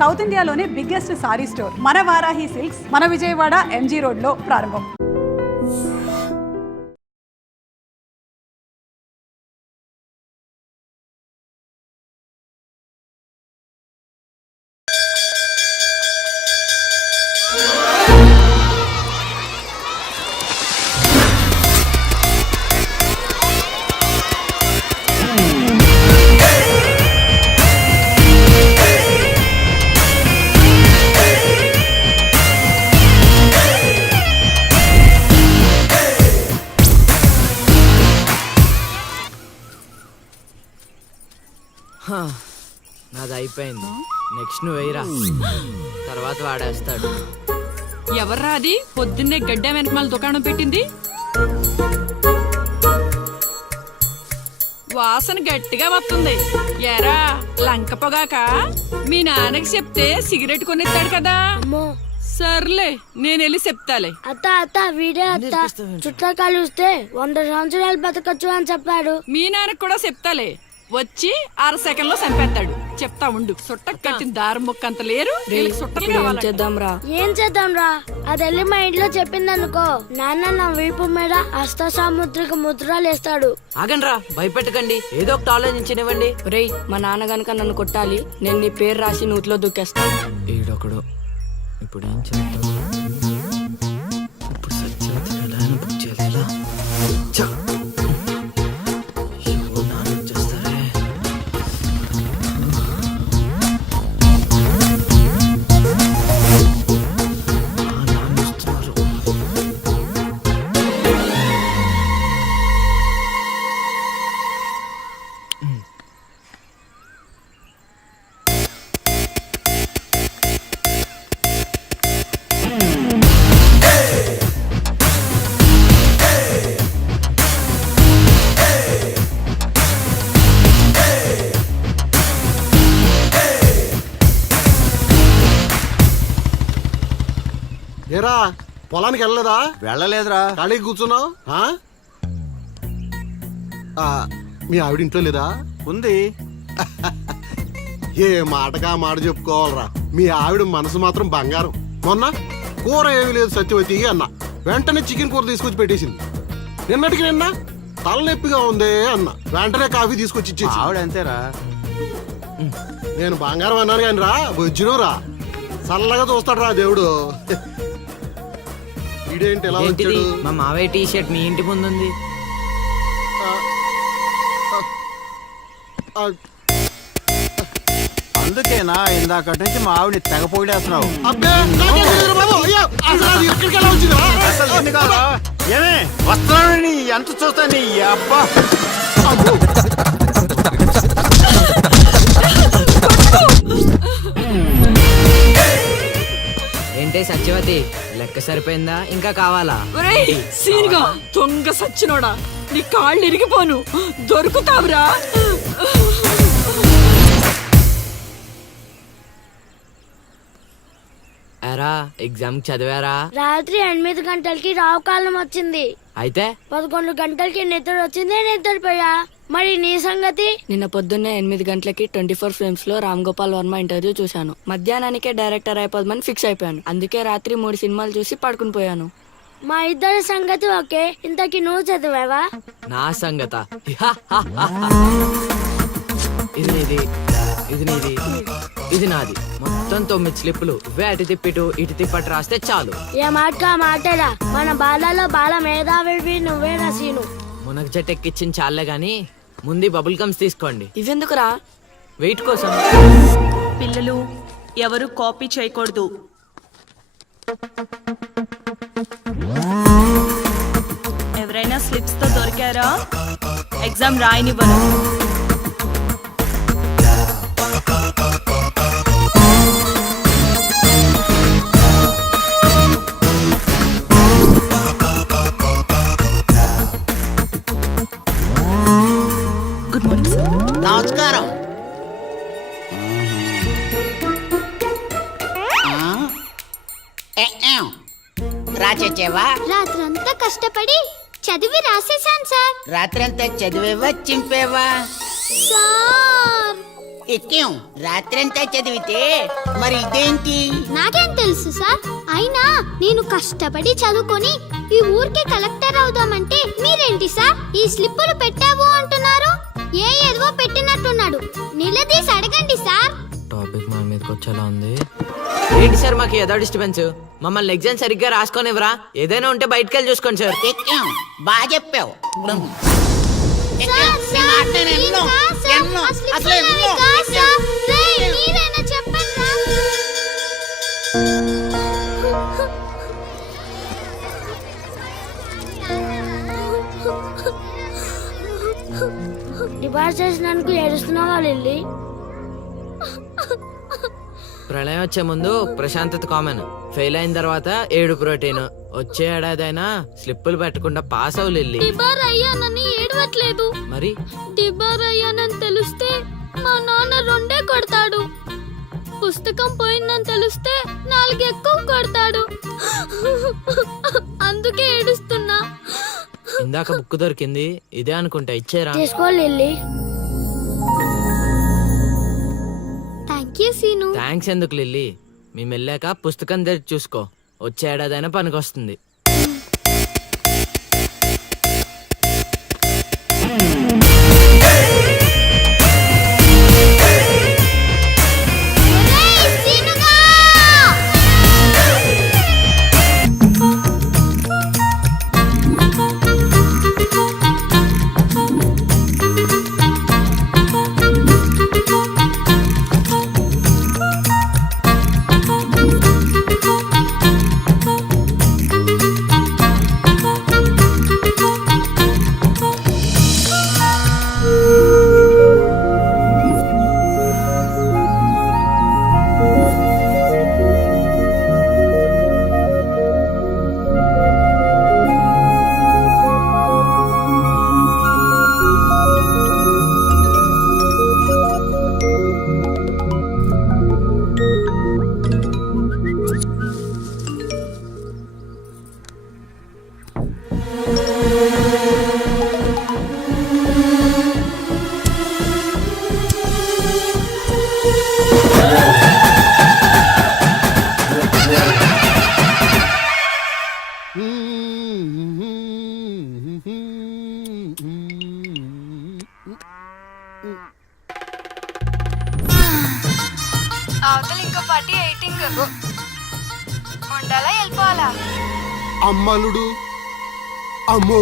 South ఇండియాలోనే biggest sorry store మన Varahi silks మన విజయవాడ ఎంజీ రోడ్ లో ప్రారంభం. నాది అయిపోయింది. నెక్స్ట్ నువ్వు వేయరా, తర్వాత వాడేస్తాడు. ఎవర్రా అది పొద్దున్నే గడ్డ వెనకమాల దుకాణం పెట్టింది? వాసన గట్టిగా వస్తుంది. ఎరా లంక పొగాక? మీ నాన్నకి చెప్తే సిగరెట్ కొనిస్తాడు కదా. సర్లే నేను వెళ్ళి చెప్తాలే. అత్త వీడే అత్త చుట్టా కలిస్తే 100 సంవత్సరాలు బతకచ్చు అని చెప్పాడు. మీ నాన్నకి కూడా చెప్తాలే, వచ్చి 6 సెకండ్లో చంపేస్తాడు. చెప్తా ఉండు. సుట్ట కట్టిన దారం ముక్క అంత లేరు. సుట్టలు ఏం చేద్దాంరా? అది వెళ్ళి మా ఇంట్లో చెప్పిందనుకో, నాన్న నా వీపు మీద హస్త సాముద్రిక ముద్రలు వేస్తాడు. ఆగండ్రా, భయపెట్టకండి, ఏదో ఒకటి ఆలోచించనివ్వండి. రేయ్, మా నాన్న గనక నన్ను కొట్టాలి, నేను నీ పేరు రాసి నూతిలో దూకేస్తాను. ఈడొకడు ఇప్పుడు ఏం చేద్దాం? ఇప్పుడు సత్యవతి ఎలా బుక్ చేయాలి? ఏరా పొలానికి వెళ్ళలేదా? వెళ్ళలేదురా. ఖాళీ కూర్చున్నావు? మీ ఆవిడ ఇంట్లో లేదా? ఉంది. ఏ మాటగా మాట చెప్పుకోవాలరా, మీ ఆవిడ మనసు మాత్రం బంగారం. మొన్న కూర ఏమీ లేదు సత్యవతి అన్న, వెంటనే చికెన్ కూర తీసుకొచ్చి పెట్టేసింది. నిన్నటికి నిన్న తలనొప్పిగా ఉంది అన్న, వెంటనే కాఫీ తీసుకొచ్చి ఇచ్చేసి. ఆవిడ అంతేరా. నేను బంగారం అన్నాను కానీ రా బొజ్జును రా, చల్లగా చూస్తాడు రా దేవుడు. ఇదేంటి ఎలా వచ్చాడు? మా మావయ్య టీ షర్ట్ మీ ఇంటి ముందు ఉంది. అందుకేనా ఇందాక నుంచి మా ఆవిడ తెగ పొగిడేస్తున్నావు? ఏమే వస్తున్నాను, ఎంత చూస్తాను అబ్బా. ఏంటే సత్యవతి, లెక్క సరిపోయిందా? ఇంకా కావాలా? సీన్గా దొంగ సచ్చినోడా, నీ కాళ్ళు ఇరిగిపోను, దొరుకుతావురా. ఎరా ఎగ్జామ్ చదివారా? రాత్రి 8 గంటలకి రావు కాలం వచ్చింది. అయితే 11 గంటలకి నిద్ర వచ్చింది, నిద్రపోయా. మరి నీ సంగతి? నిన్న పొద్దున్నే 8 గంటలకి 24 ఫ్రేమ్స్ లో రామ్ గోపాల్ వర్మ ఇంటర్వ్యూ చూశాను. మధ్యాహ్నానికే డైరెక్టర్ అయిపోదామని ఫిక్స్ అయిపోయాను. అందుకే రాత్రి 3 సినిమాలు చూసి పడుకుని పోయాను. మా ఇద్దరి సంగతి ఓకే. ఇంతకి నువ్వు చదివావా? నా సంగత ఇది నీది, ఇది నీది, ఇది నాది. మొత్తం 9 స్లిప్పులు. అటు తిప్పిటు ఇటు తిప్పటి రాస్తే చాలు. ఏ మాట మాటలా, మన బాలలో బాల మేధావి నువ్వే రసీను. మునగ చెట్టు ఎక్కిచ్చిన చాలే గాని ముందు బబుల్ గమ్స్ తీసుకోండి. ఇవెందుకురా? వెయిట్ కోసం. పిల్లలు ఎవరు కాపీ చేయకూడదు. ఎవరైనా స్లిప్స్ తో దొరికారా? ఎగ్జామ్ రాయనివ్వను. Good morning sir. నమస్కారం. రాచేవా? రాత్రంతా కష్టపడి చదివి రాసేసాను సార్. రాత్రంతా చదివేవా చింపేవా? సార్ ఎక్కాం రాత్రంతా చదివితే మరి ఇదేంటి? నాకేం తెలుసు సార్. అయినా నేను కష్టపడి చదువుకొని ఈ ఊరికే కలెక్టర్ అవుదామంటే మీరేంటి సార్ ఈ స్లిప్పులు పెట్టావు అంటున్నారు? ఏదో పెట్టినట్టున్నాడు. నిలదీసి అడగండి సార్. టాపిక్ మన మీదకి వచ్చేలా ఉంది. ఏంటి సార్ మాకు ఏదో డిస్టర్బెన్స్? మమ్మల్ని ఎగ్జామ్ సరిగ్గా రాసుకోనివ్వరా? ఏదైనా ఉంటే బయటకు వెళ్ళి చూసుకోండి సార్. ఎక్కాం బాగా చెప్పావు. సార్, నీ మాట నేను ఎన్నో, కాదు సార్, ఎన్నో, ఆ స్లిప్పులు అసలు ఎన్నో కాదు ఎక్కాం. సార్. రేయ్, మీరైనా చెప్పండి రా. డిపాజిట్ చేసినందుకు ఏడుస్తున్నావా లిల్లీ? ప్రళయం వచ్చే ముందు ప్రశాంతత కామన్. ఫెయిల్ అయిన తర్వాత ఏడు ప్రోటీన్. వచ్చే ఏడాదైనా స్లిప్పులు పెట్టకుండా పాస్ అవ్వలేదు. డిబార్ అయ్యానని ఏడవట్లేదు. మరి డిబార్ అయ్యానని తెలిస్తే మా నాన్న రెండే కొడతాడు. పుస్తకం పోయిందని తెలిస్తే 4 ఎక్కువ కొడతాడు. అందుకే ఏడుస్తున్నా. ఇందాక బుక్ దొరికింది, ఇదే అనుకుంటా. ఇచ్చేరా? తీసుకో Lily. Thank you Seenu. Thanks ఎందుకు లిల్లీ? మేము వెళ్ళాక పుస్తకం తెరిచి చూసుకో. వచ్చే ఏడాదైనా పనికొస్తుంది. ఒరేయ్, సీనుగా! అవతల ఇంకో పార్టీ ఎయిటింగ్ ఉండాలా వెళ్ళిపోవాలా? అమ్మలుడు అమ్మో